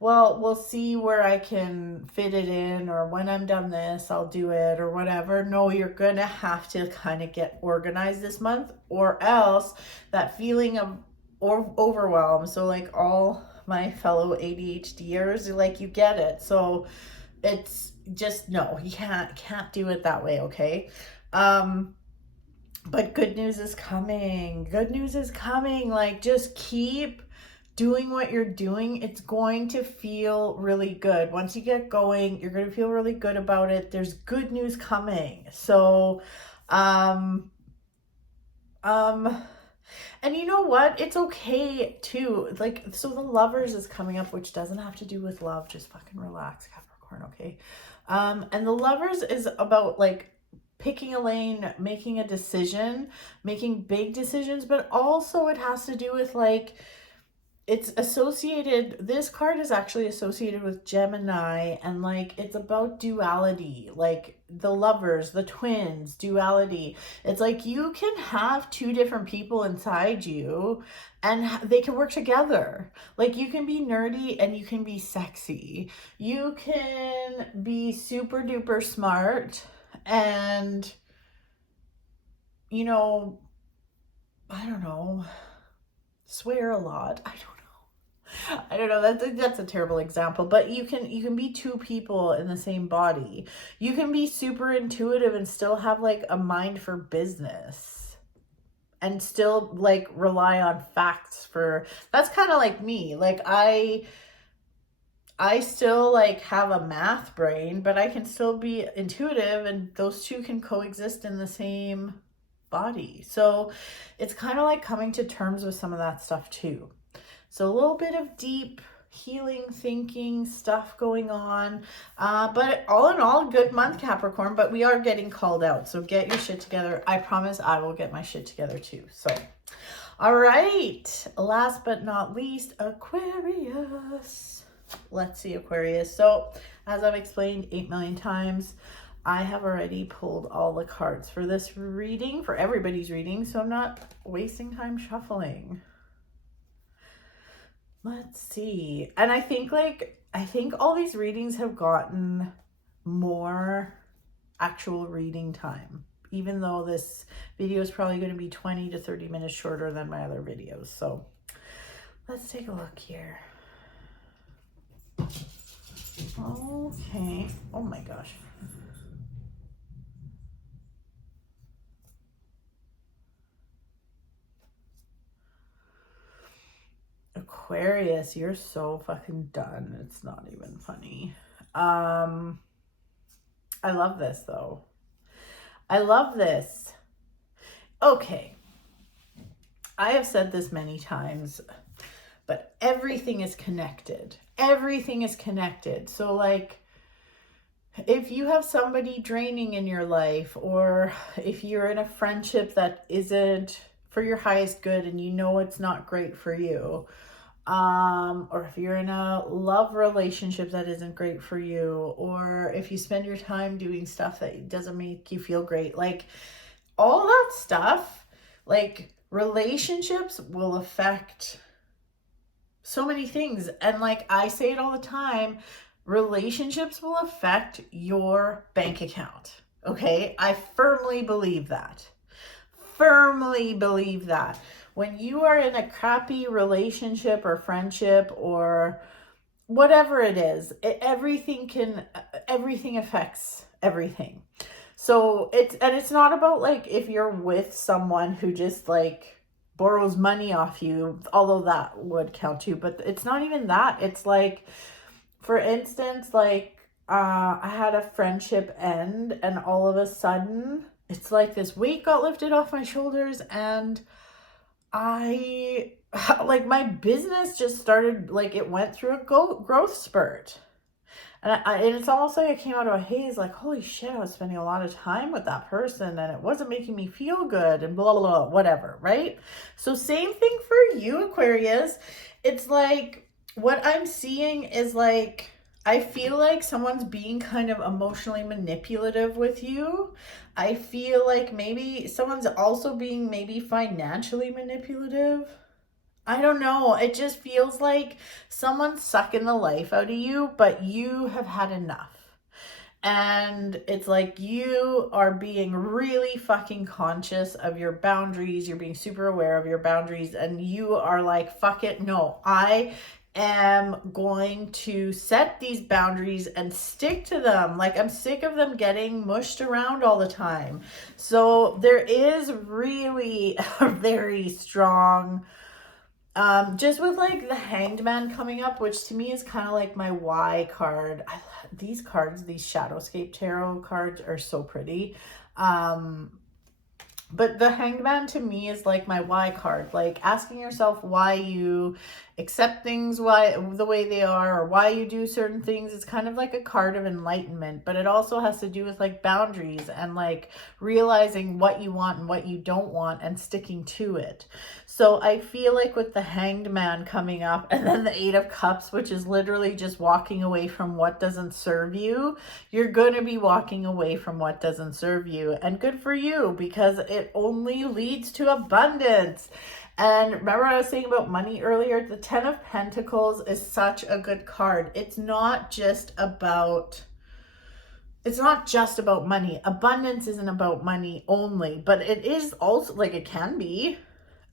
well, we'll see where I can fit it in, or when I'm done this, I'll do it, or whatever. No, you're going to have to kind of get organized this month, or else that feeling of overwhelm. So like, all my fellow ADHDers, like, you get it. So it's just, no, you can't do it that way, okay? But good news is coming. Good news is coming. Like, just keep doing what you're doing. It's going to feel really good. Once you get going, you're going to feel really good about it. There's good news coming. So, and you know what? It's okay too. Like, so the Lovers is coming up, which doesn't have to do with love. Just fucking relax, Capricorn, okay? And the Lovers is about like picking a lane, making a decision, making big decisions, but also it has to do with like, it's associated, this card is actually associated with Gemini, and like, it's about duality, like the Lovers, the twins, duality. It's like, you can have two different people inside you and they can work together. Like, you can be nerdy and you can be sexy. You can be super duper smart and, you know, I don't know, swear a lot. I don't know. That's a terrible example, but you can be two people in the same body. You can be super intuitive and still have like a mind for business, and still like rely on facts for, that's kind of like me. Like, I still like have a math brain, but I can still be intuitive, and those two can coexist in the same body. So it's kind of like coming to terms with some of that stuff too. So a little bit of deep healing, thinking stuff going on. But all in all, good month, Capricorn, but we are getting called out. So get your shit together. I promise I will get my shit together too. So, all right. Last but not least, Aquarius. Let's see, Aquarius. So as I've explained 8 million times, I have already pulled all the cards for this reading, for everybody's reading. So I'm not wasting time shuffling. Let's see. And I think all these readings have gotten more actual reading time, even though this video is probably going to be 20 to 30 minutes shorter than my other videos. So let's take a look here. Okay. Oh my gosh. Aquarius, you're so fucking done. It's not even funny. I love this though. I love this. Okay. I have said this many times, but everything is connected. Everything is connected. So like, if you have somebody draining in your life, or if you're in a friendship that isn't for your highest good and you know it's not great for you, or if you're in a love relationship that isn't great for you, or if you spend your time doing stuff that doesn't make you feel great, like all that stuff, like relationships will affect so many things. And like I say it all the time, relationships will affect your bank account. Okay? I firmly believe that. Firmly believe that. When you are in a crappy relationship or friendship or whatever it is, everything affects everything. So it's not about like if you're with someone who just like borrows money off you, although that would count too, but it's not even that. It's like, for instance, like I had a friendship end, and all of a sudden it's like this weight got lifted off my shoulders, and I like my business just started, like it went through a growth spurt. And it's almost like I came out of a haze, like, holy shit, I was spending a lot of time with that person and it wasn't making me feel good and blah, blah, blah, whatever, right? So same thing for you, Aquarius. It's like, what I'm seeing is like, I feel like someone's being kind of emotionally manipulative with you. I feel like maybe someone's also being maybe financially manipulative. I don't know. It just feels like someone's sucking the life out of you, but you have had enough. And it's like you are being really fucking conscious of your boundaries. You're being super aware of your boundaries, and you are like, fuck it. No, I am going to set these boundaries and stick to them. Like, I'm sick of them getting mushed around all the time. So there is really a very strong, just with like the Hanged Man coming up, which to me is kind of like my Y card. These cards, these Shadowscape tarot cards, are so pretty. But the Hanged Man to me is like my why card, like asking yourself why you accept things the way they are, or why you do certain things. It's kind of like a card of enlightenment, but it also has to do with like boundaries and like realizing what you want and what you don't want and sticking to it. So I feel like with the Hanged Man coming up, and then the Eight of Cups, which is literally just walking away from what doesn't serve you, you're going to be walking away from what doesn't serve you. And good for you, because it only leads to abundance. And remember I was saying about money earlier? The Ten of Pentacles is such a good card. It's not just about money. Abundance isn't about money only, but it is also, like, it can be.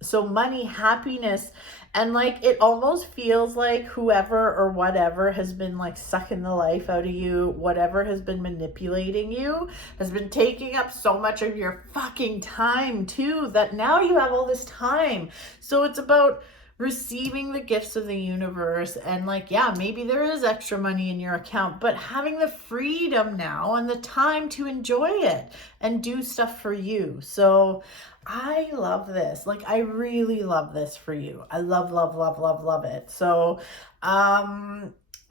So money, happiness, and like it almost feels like whoever or whatever has been like sucking the life out of you, whatever has been manipulating you, has been taking up so much of your fucking time too, that now you have all this time. So it's about receiving the gifts of the universe, and like, yeah, maybe there is extra money in your account, but having the freedom now and the time to enjoy it and do stuff for you. So I love this. Like, I really love this for you. I love, love, love, love, love it. So,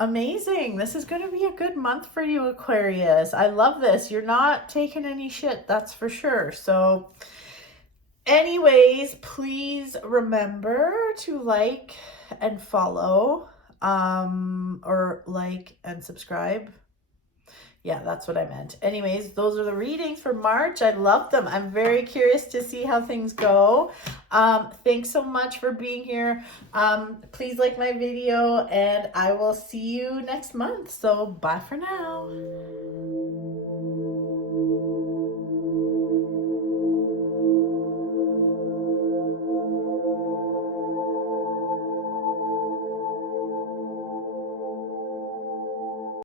amazing. This is going to be a good month for you, Aquarius. I love this. You're not taking any shit, that's for sure. So, anyways, please remember to like and follow, or like and subscribe. Yeah, that's what I meant. Anyways, those are the readings for March. I love them. I'm very curious to see how things go. Thanks so much for being here. Please like my video, and I will see you next month. So bye for now.